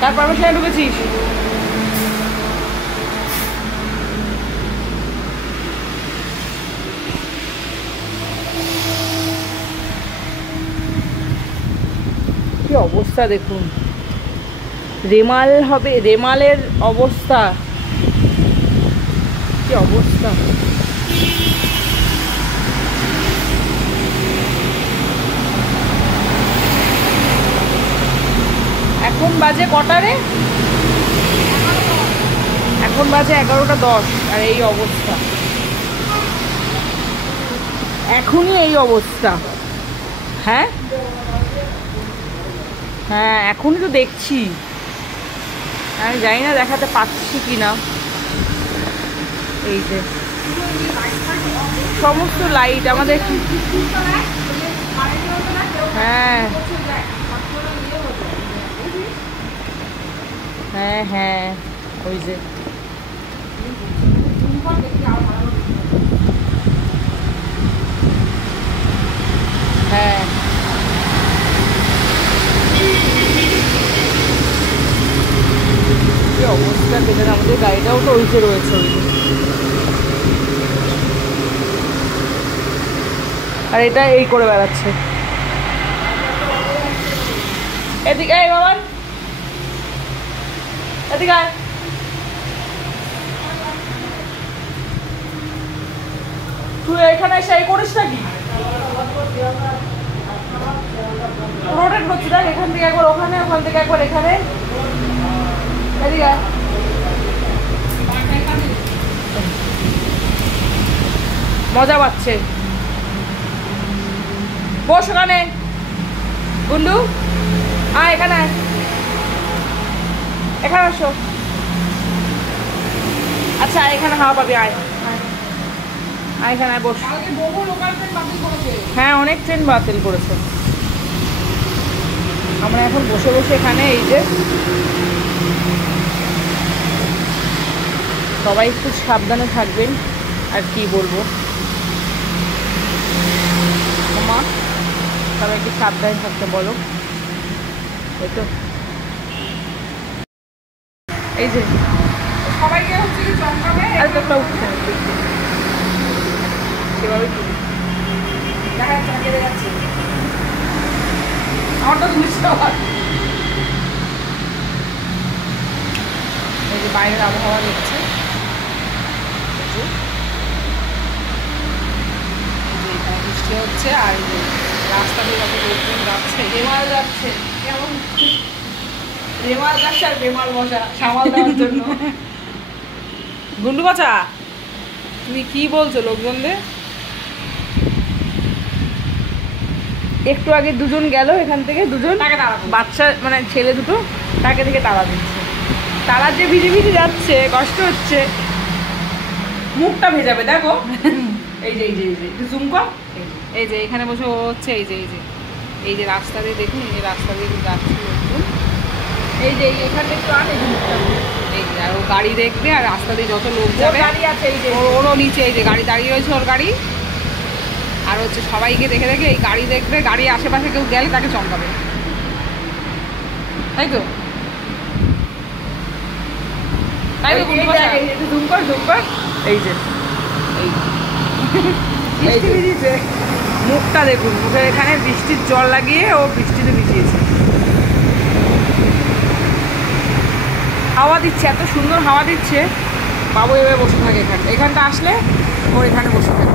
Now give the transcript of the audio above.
তারপর আমরা সেখানে ঢুকেছিস। কি অবস্থা দেখুন, রেমাল হবে, রেমালের অবস্থা কি অবস্থা। এখন বাজে কটারে? এখন বাজে 11:10 আর এই অবস্থা, এখনই এই অবস্থা। হ্যাঁ হ্যাঁ এখনই তো দেখছি, আমি জানি না দেখাতে পাচ্ছি কি না। এই যে সমস্ত লাইট আমাদের, হ্যাঁ হ্যাঁ হ্যাঁ ওই যে হ্যাঁ কি অবস্থা দেখেন, আমাদের গাড়িটাও তো ওইতে রয়েছে। আর এটা এই করে বেড়াচ্ছে। এদিকে এই বাবা, এদিকে আয়। তুই এখানে সেই করিস নাকি? রোটেট করছি, দেখ এখান থেকে একবার ওখানে, ওখান থেকে একবার এখানে। এদিকে আয়। মজা পাচ্ছে। বস ওখানে গুন্ডু, আয় এখানে আয়, এখানে আসো। আচ্ছা এখানে হাওয়া পাবি, আয় আয় এখানে আয়, বস। হ্যাঁ অনেক ট্রেন বাতিল করেছে। আমরা এখন বসে বসে এখানে, এই যে সবাই একটু সাবধানে থাকবেন, আর কি বলবো মা, সবাই একটু সাবধানে থাকতে বলো। এই তো এই যে সবাইকে হচ্ছে কি চমকাবে, আর তোমরা উঠছে সেভাবে তুলি দেখা যাচ্ছে না, কেটে যাচ্ছে আমার তো বুঝতে পার। এই যে বাইরের আবহাওয়া দেখছে, বৃষ্টি হচ্ছে, আর রাস্তা দিয়ে যত লোকজন যাচ্ছে, রেমাল যাচ্ছে, কেমন রেমাল যাচ্ছে আর বেমাল বসা সামাল দেওয়ার জন্য। গুন্ডু বাচ্চা তুমি কি বলছো লোকজনদের? একটু আগে দুজন গেল এখান থেকে, দুজন বাচ্চা মানে ছেলে দুটো, তাকে থেকে তালা দিচ্ছে। তালার যে ভিজে ভিজে যাচ্ছে, কষ্ট হচ্ছে, মুখটা ভেজাবে দেখো। এই যে এই যে এই যে একটু জুম কর, এই যে এখানে বসে ও হচ্ছে, এই যে এই যে এই যে রাস্তা দিয়ে দেখুন, এই যে রাস্তা দিয়ে যাচ্ছে লোকজন, এই যে এখানে একটু আনে, এই যে আর ও গাড়ি দেখবে, আর রাস্তা দিয়ে যত লোক যাবে গাড়ি আছে, এই যে ওরও নিচে এই যে গাড়ি দাঁড়িয়ে রয়েছে, ওর গাড়ি। আর হচ্ছে সবাইকে দেখে দেখে এই গাড়ি দেখবে, গাড়ি আশেপাশে কেউ গেলে তাকে চমকাবে, তাই তো? তাই তো জুম কর জুম কর, এই যে এই মুখটা দেখুন, মুখের এখানে বৃষ্টির জল লাগিয়ে ও বৃষ্টিতে ভিজিয়েছে। হাওয়া দিচ্ছে, এত সুন্দর হাওয়া দিচ্ছে। বাবু এভাবে বসে থাকে এখানে, এখানটা আসলে ওর এখানে বসে থাকে।